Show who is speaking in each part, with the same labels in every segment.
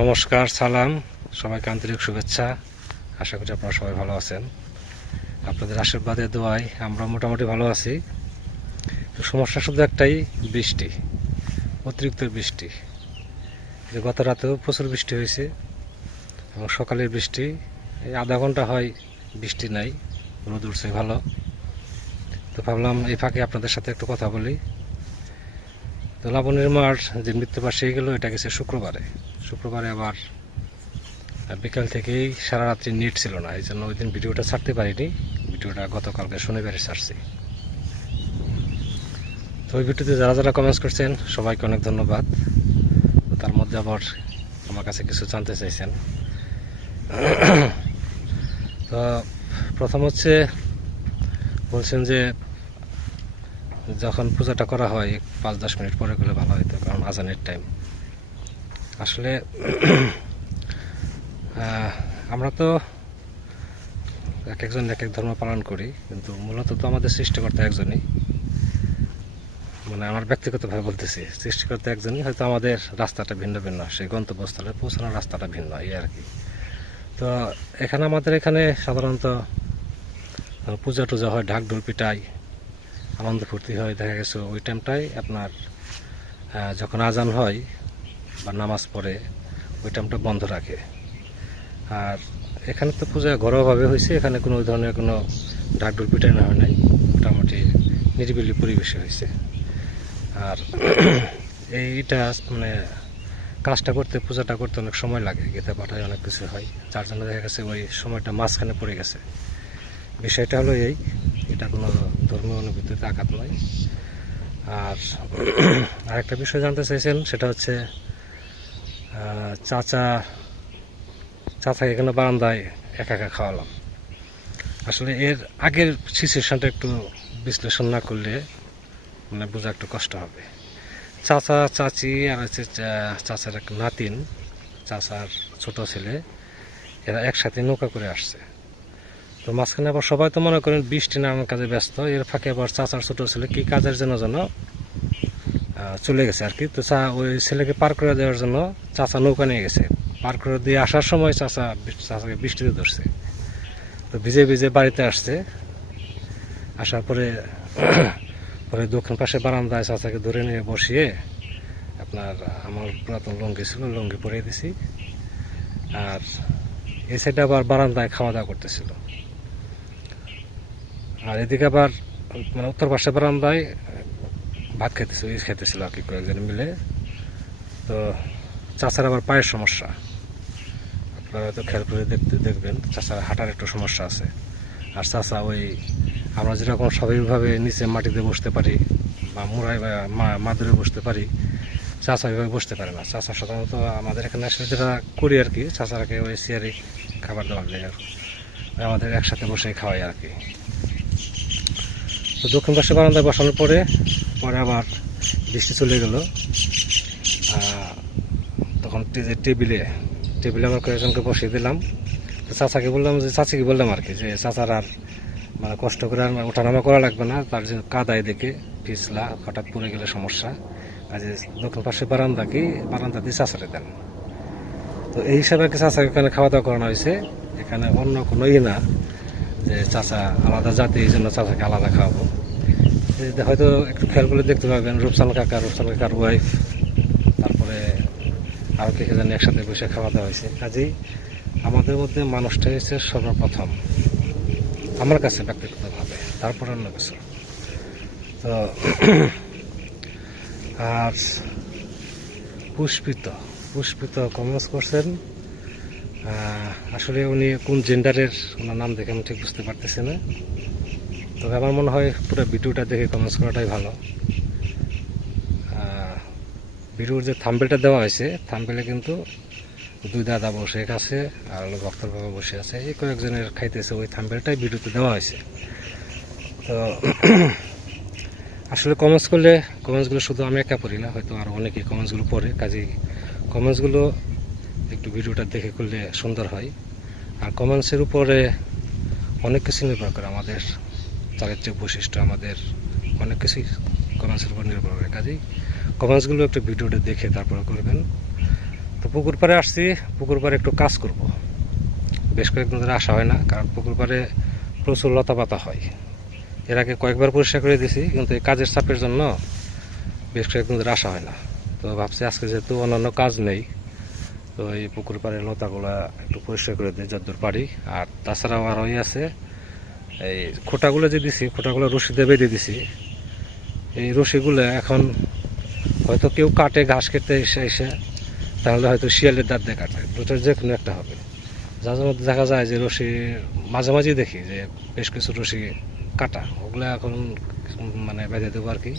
Speaker 1: নমস্কার, সালাম, সবাইকে আন্তরিক শুভেচ্ছা। আশা করি আপনারা সবাই ভালো আছেন। আপনাদের আশীর্বাদে দোয়ায় আমরা মোটামুটি ভালো আছি। সমস্যা শুধু একটাই, বৃষ্টি, অতিরিক্ত বৃষ্টি। যে গত রাতেও প্রচুর বৃষ্টি হয়েছে এবং সকালের বৃষ্টি, এই আধা ঘণ্টা হয় বৃষ্টি নাই, রোদ উঠছে ভালো। তো ভাবলাম এই ফাঁকে আপনাদের সাথে একটু কথা বলি। তো লাবণীর মার যে মৃত্যুবার্ষিকী গেল, এটা গেছে শুক্রবারে। শুক্রবারে আবার বিকাল থেকেই সারা রাত্রি নেট ছিল না এই জন্য ওই দিন ভিডিওটা ছাড়তে পারিনি। ভিডিওটা গতকালকে শনিবারে ছাড়ছি। তো ওই ভিডিওতে যারা যারা কমেন্টস করছেন, সবাইকে অনেক ধন্যবাদ। তার মধ্যে আবার আমার কাছে কিছু জানতে চাইছেন। তো প্রথম হচ্ছে বলছেন যে, যখন পূজাটা করা হয়, পাঁচ দশ মিনিট পরে করলে ভালো হতো কারণ আজানের টাইম আসলে আমরা তো এক একজন এক এক ধর্ম পালন করি, কিন্তু মূলত তো আমাদের সৃষ্টিকর্তা একজনই। মানে আমার ব্যক্তিগতভাবে বলতেছি, সৃষ্টিকর্তা একজনই, হয়তো আমাদের রাস্তাটা ভিন্ন ভিন্ন, সেই গন্তব্যস্থলে পৌঁছানোর রাস্তাটা ভিন্ন, এই আর কি। তো এখানে আমাদের এখানে সাধারণত পূজা টুজা হয়, ঢাক ঢোল পিটাই, আনন্দ ফুর্তি হয়, দেখা গেছে ওই টাইমটাই আপনার যখন আজান হয় বা নামাজ পড়ে, ওই টাইমটা বন্ধ রাখে। আর এখানে তো পূজা ঘরোয়াভাবে হয়েছে, এখানে কোনো ওই ধরনের কোনো ঢাকঢোল পিটানো হয় নাই, মোটামুটি নিরিবিলি পরিবেশে হয়েছে। আর এইটা মানে কাজটা করতে, পূজাটা করতে অনেক সময় লাগে গীতা পাঠায় অনেক কিছু হয়। যার জন্য দেখা গেছে ওই সময়টা মাঝখানে পড়ে গেছে। বিষয়টা হলো এই, এটা কোনো ধর্মীয় অনুভূতিতে আঘাত নয়। আর আরেকটা বিষয় জানতে চাইছেন, সেটা হচ্ছে চাচা, চাচাকে এখানে বারান্দায় একা একা খাওয়ালাম। আসলে এর আগের সিচুয়েশনটা একটু বিশ্লেষণ না করলে মানে বোঝা একটু কষ্ট হবে। চাচা, চাচি আর হচ্ছে চাচার এক নাতিন, চাচার ছোট ছেলে, এরা একসাথে নৌকা করে আসছে। তো মাঝখানে আবার সবাই তো মনে করেন বৃষ্টি নানান কাজে ব্যস্ত, এর ফাঁকে আবার চাচার ছোট ছেলে কি কাজের জন্য যেন চলে গেছে আর কি। তো চা, ওই ছেলেকে পার করে দেওয়ার জন্য চাচা নৌকা নিয়ে গেছে। পার করে দিয়ে আসার সময় চাচা চাচাকে বৃষ্টিতে ধরছে। তো ভিজে ভিজে বাড়িতে আসছে। আসার পরে পরে দক্ষিণ পাশে বারান্দায় চাচাকে ধরে নিয়ে বসিয়ে আপনার, আমার পুরাতন লুঙ্গি ছিল, লুঙ্গি পরিয়ে দিছি। আর এই সাইডে আবার বারান্দায় খাওয়া দাওয়া করতেছিল। আর এদিকে আবার মানে উত্তর পাশে বারান্দায় ভাত খেতেছিল ইস খেতেছিল আর কি কয়েকজন মিলে। তো চাচার আবার পায়ের সমস্যা। আপনারা হয়তো খেয়াল করে দেখতে দেখবেন, চাচার হাঁটার একটু সমস্যা আছে। আর চাচা ওই, আমরা যেরকম স্বাভাবিকভাবে নিচে মাটিতে বসতে পারি, বা মুড়ায় বা মাদুরে বসতে পারি, চাচা ওইভাবে বসতে পারে না। চাচা সাধারণত আমাদের এখানে আসলে যেটা করি আর কি, চাচারাকে ওই চেয়ারে খাবার দেওয়া যায় আর আমাদের একসাথে বসে খাওয়াই আর কি। তো দক্ষিণ পাশে বারান্দায় বসানোর পরে পরে আবার বৃষ্টি চলে গেল। তখন টেবিলে টেবিলে আমার কয়েকজনকে বসিয়ে দিলাম। চাচাকে বললাম যে, চাচিকে বললাম আর কি যে, চাচার আর মানে কষ্ট করে আর ওঠানামা করা লাগবে না, তার যে কাদায় দেখে পিছলা হঠাৎ পড়ে গেলে সমস্যা। কাজে দক্ষিণ পাশে বারান্দা কি, বারান্দা দিয়ে চাচারে দেন। তো এই হিসাবে আর কি চাচাকে এখানে খাওয়া দাওয়া করানো হয়েছে। এখানে অন্য কোনো ই না যে চাচা আলাদা জাতি, এই জন্য চাচাকে আলাদা খাওয়াবো। হয়তো একটু খেয়াল করলে দেখতে পাবেন, রূপসাল কাকা রূপসান কাকার ওয়াইফ তারপরে আরও কে কে জানি একসাথে বসে খাওয়া দাওয়া হয়েছে। কাজেই আমাদের মধ্যে মানুষটা হচ্ছে সর্বপ্রথম। আমার কাছে ব্যক্তিগতভাবে, তারপর অন্য কিছু। তো আর পুষ্পিত পুষ্পিত কমেন্টস করছেন। আসলে উনি কোন জেন্ডারের ওনার নাম দেখে আমি ঠিক বুঝতে পারতেছি না। তবে আমার মনে হয় পুরো ভিডিওটা দেখে কমেন্টস করাটাই ভালো। ভিডিওর যে থাম্বেলটা দেওয়া হয়েছে থাম্বেলে কিন্তু দুই দাদা বসে আছে আর ভক্তর বাবা বসে আছে। এই কয়েকজনের খাইতেছে, ওই থাম্বেলটাই ভিডিওতে দেওয়া হয়েছে। তো আসলে কমেন্টস করলে কমেন্টসগুলো শুধু আমি একা পড়ি না, হয়তো আর অনেকেই কমেন্টসগুলো পড়ে। কাজেই কমেন্টসগুলো একটু ভিডিওটা দেখে করলে সুন্দর হয়। আর কমেন্টসের উপরে অনেক কিছু নির্ভর করে আমাদের চারিত্রিক বৈশিষ্ট্য আমাদের অনেক কিছুই কমেন্টসের উপর নির্ভর করে। কাজেই কমেন্টসগুলো একটু ভিডিওটা দেখে তারপরে করবেন। তো পুকুর পাড়ে আসছি, পুকুর পাড়ে একটু কাজ করব। বেশ কয়েকদিন ধরে আসা হয় না, কারণ পুকুর পাড়ে প্রচুর লতা পাতা হয়। এর আগে কয়েকবার পরিষ্কার করে দিয়েছি, কিন্তু এই কাজের চাপের জন্য বেশ কয়েকদিন ধরে আসা হয় না। তো ভাবছি আজকে যেহেতু অন্যান্য কাজ নেই, তো এই পুকুর পাড়ের লতাগুলা একটু পরিষ্কার করে দিই যতদূর পারি। আর তাছাড়াও আর ওই আছে এই খোটাগুলো যে দিছি, খোটাগুলো রশি দিয়ে বেঁধে দিছি, এই রশিগুলো এখন হয়তো কেউ কাটে, ঘাস কেটে এসে এসে, তাহলে হয়তো শিয়ালের দাঁত দিয়ে কাটে দুটোর যে কোনো একটা হবে। যার জন্য দেখা যায় যে রশি, মাঝে মাঝেই দেখি যে বেশ কিছু রশি কাটা। ওগুলো এখন মানে বেঁধে দেবো আর কি।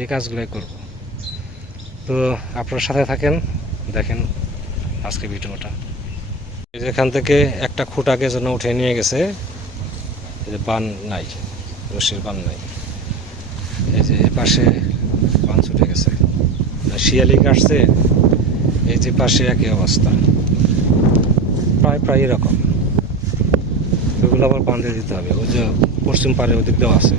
Speaker 1: এই কাজগুলোই করব। তো আপনার সাথে থাকেন, দেখেন আজকে ভিডিওটা। এই যে এখান থেকে একটা খুঁটাকে যেন উঠে নিয়ে গেছে। বান নাই, রশির বান নাই। এই যে পাশে বান ছুটে গেছে। শিয়ালি কাটছে এই যে পাশে একই অবস্থা। প্রায় প্রায় এরকম। ওগুলো আবার বাঁধে দিতে হবে। ওই যে পশ্চিম পারে ওদিক দেওয়া আছে।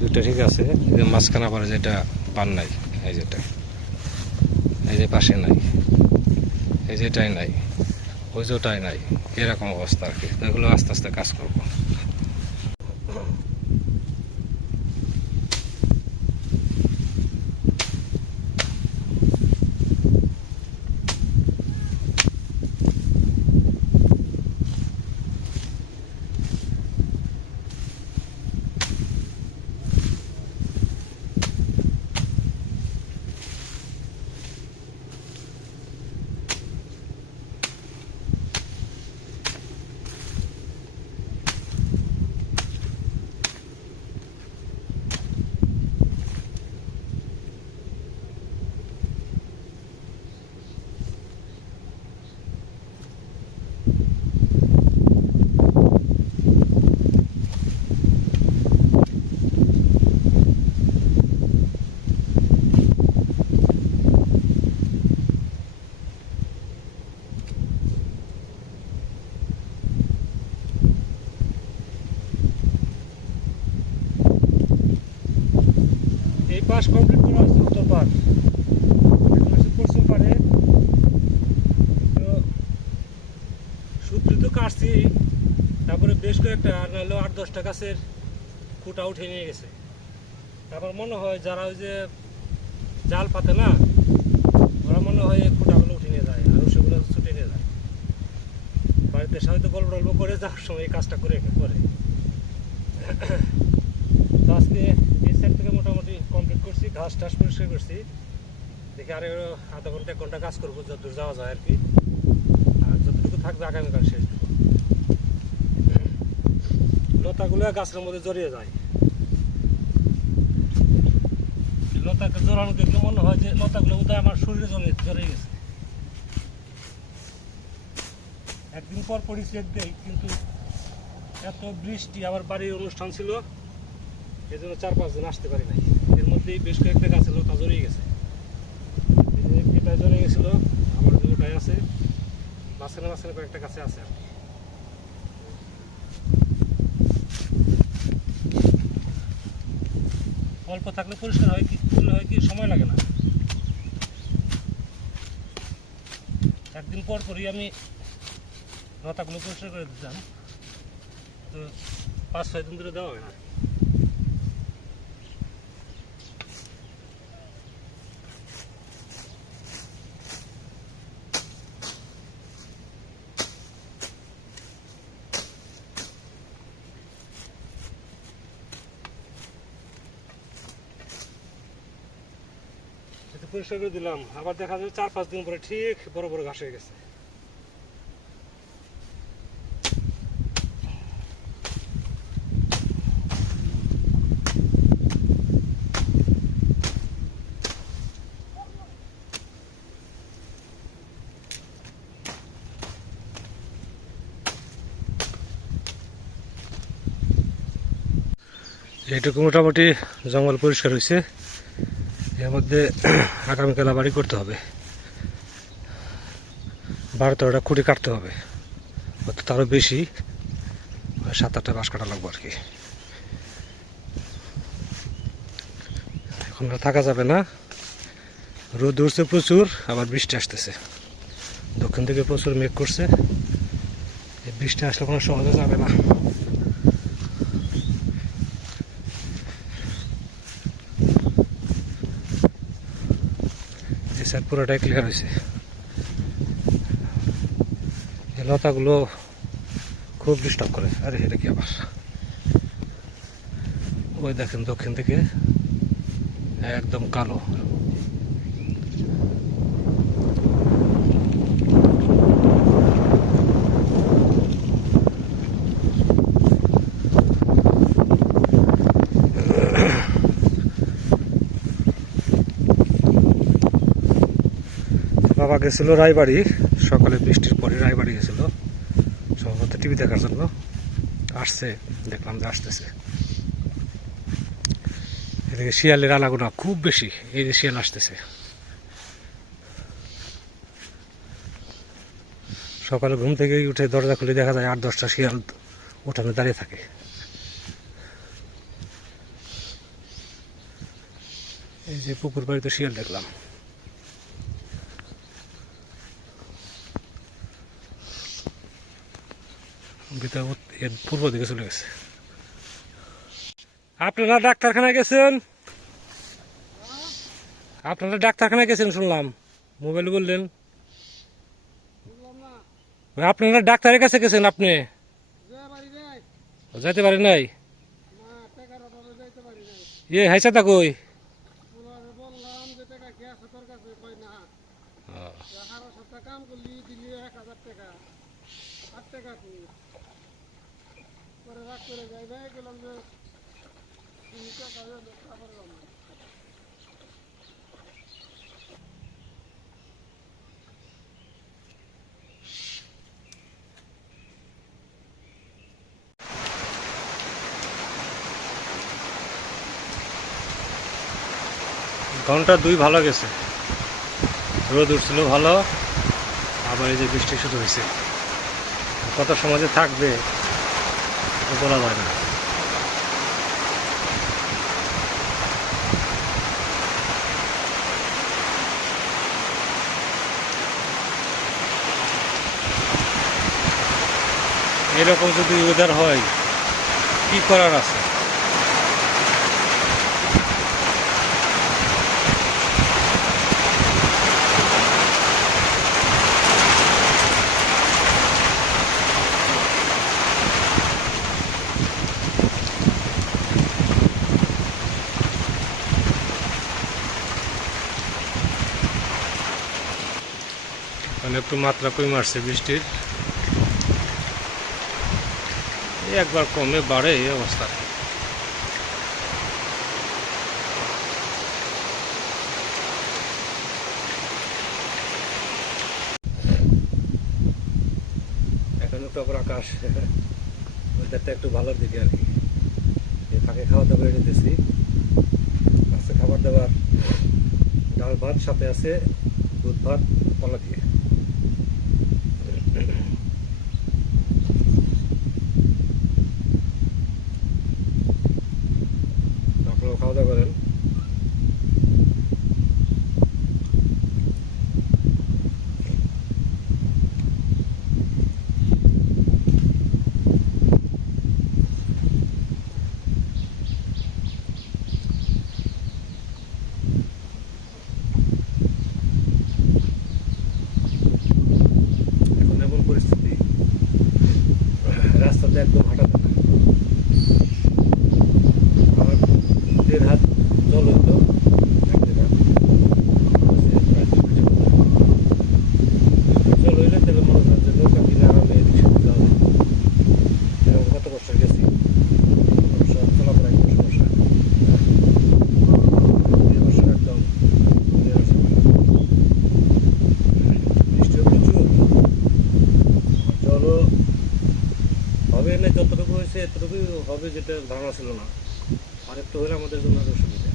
Speaker 1: দুইটা ঠিক আছে মাঝখানে পারে যেটা বান নাই, এই যেটা। এই যে পাশে নাই। এই যেটাই নাই ওই যেটাই নাই এরকম অবস্থা আর কি। এগুলো আস্তে আস্তে কাজ করব এই পাশ কমপ্লিট করা হচ্ছে উত্তর হচ্ছে পশ্চিম পারে। তো সূত্র তো কাটছি। তারপরে বেশ কয়েকটা, আর নাহলে আট দশটা গাছের খুঁটা উঠে নিয়ে গেছে। তারপর মনে হয় যারা ওই যে জাল পাতে না, ওরা মনে হয় এই খুঁটাগুলো উঠে নিয়ে যায়, আর সেগুলো ছুটে নিয়ে যায়। বাড়িতে হয়তো গল্প টল্প করে যাওয়ার সময় এই কাজটা করে করে। তো আজকে এই সাইড থেকে মোটামুটি কমপ্লিট করছি, ঘাস টাস পরিষ্কার করছি। দেখি আরে আধা ঘণ্টা, এক ঘণ্টা কাজ করব, যতদূর যাওয়া যায় আর কি। আর যতটুকু থাকবে আগামীকাল শেষ লতাগুলো গাছের মধ্যে জড়িয়ে যায়। লতাকে জড়ানো দেখলে মনে হয় যে লতাগুলো বোধহয় আমার শরীরে জড়িয়ে জড়িয়ে গেছে। একদিন পর পরই চেক দেই, কিন্তু এত বৃষ্টি আবার বাড়ির অনুষ্ঠান ছিল এই জন্য চার পাঁচ দিন আসতে পারি নাই। মধ্যেই বেশ কয়েকটা গাছের লতা জড়িয়ে গেছে। এটা জড়িয়ে গেছিল, আমার যে ওটাই আছে মাঝখানে মাঝখানে কয়েকটা গাছে আছে আর অল্প থাকলে পরিষ্কার হয় কি, করলে হয় কি, সময় লাগে না। একদিন পর পরই আমি লতাগুলো পরিষ্কার করে দিতাম, তো পাঁচ ছয় দিন ধরে দেওয়া হয় না। পরিষ্কার করে দিলাম। আবার দেখা যাবে চার পাঁচ দিন পরে ঠিক বড় বড় ঘাস হয়ে গেছে। এইটুকু মোটামুটি জঙ্গল পরিষ্কার হয়েছে। এর মধ্যে আগামীকাল বাড়ি করতে হবে। বারো তেরোটা খুঁটি কাটতে হবে। হয়তো তারও বেশি, সাত আটটা বাঁশ কাটা লাগবে আর কি এখন থাকা যাবে না। রোদ উঠছে প্রচুর, আবার বৃষ্টি আসতেছে। দক্ষিণ থেকে প্রচুর মেঘ করছে। বৃষ্টি আসলে কোনো সহজে যাবে না। সাইড পুরোটাই ক্লিয়ার হয়েছে। লতাগুলো খুব ডিস্টার্ব করে। আরে, এটা কি আবার? ওই দেখেন দক্ষিণ থেকে একদম কালো। বাবা গেছিল রায়বাড়ি, সকালে বৃষ্টির পরে রায়বাড়ি গেছিল। সম্ভবত টিভি দেখার জন্য। আসছে, দেখলাম যে আসতেছে। এদিকে শিয়ালের আলাগুনা খুব বেশি, এই যে শিয়াল আসতেছে। সকালে ঘুম থেকে উঠে দরজা খুলে দেখা যায় আট, দশটা শিয়াল উঠানে দাঁড়িয়ে থাকে। এই যে পুকুর বাড়িতে শিয়াল দেখলাম। এর পূর্ব দিকে চলে গেছে। আপনারা ডাক্তারখানায় গেছেন? আপনারা ডাক্তারখানায় গেছেন শুনলাম। মোবাইল বললেন। আপনারা ডাক্তারের কাছে গেছেন আপনি? যাইতে পারেন নাই? ইয়ে হাইসা তা কই?
Speaker 2: কাম করলি দিলি এক হাজার টাকা
Speaker 1: ঘণ্টা দুই ভালো গেছে। রোদ উঠছিল ভালো আবার এই যে বৃষ্টি শুরু হয়েছে। কত সমাজে থাকবে বলা যায় না। এরকম যদি ওয়েদার হয় কি করার আছে মানে একটু মাত্রা কমে আসছে বৃষ্টির? একবার কমে বাড়ে এই অবস্থা। এখন একটু আবার আকাশ। ওয়েদারটা একটু ভালোর দিকে আর কি। ফাঁকে খাওয়া দাওয়া বেড়ে দিতেছি খাবার দাবার, ডাল ভাত, সাথে আছে দুধ ভাত কলা দিয়ে ধারণা ছিল না। আরেকটু হলে আমাদের জন্য আরও সুবিধা।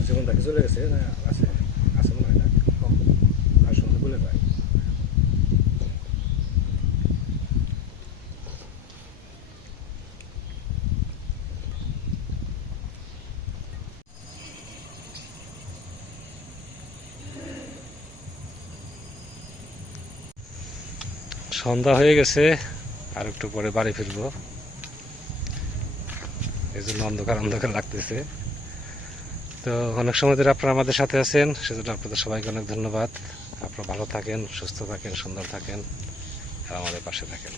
Speaker 1: আচ্ছা, চলে গেছে না? সন্ধ্যা হয়ে গেছে, আর একটু পরে বাড়ি ফিরবো। এই জন্য অন্ধকার অন্ধকার লাগতেছে। তো অনেক সময় ধরে আপনারা আমাদের সাথে আছেন, সেজন্য আপনাদের সবাইকে অনেক ধন্যবাদ। আপনারা ভালো থাকেন, সুস্থ থাকেন, সুন্দর থাকেন, আর আমাদের পাশে থাকেন।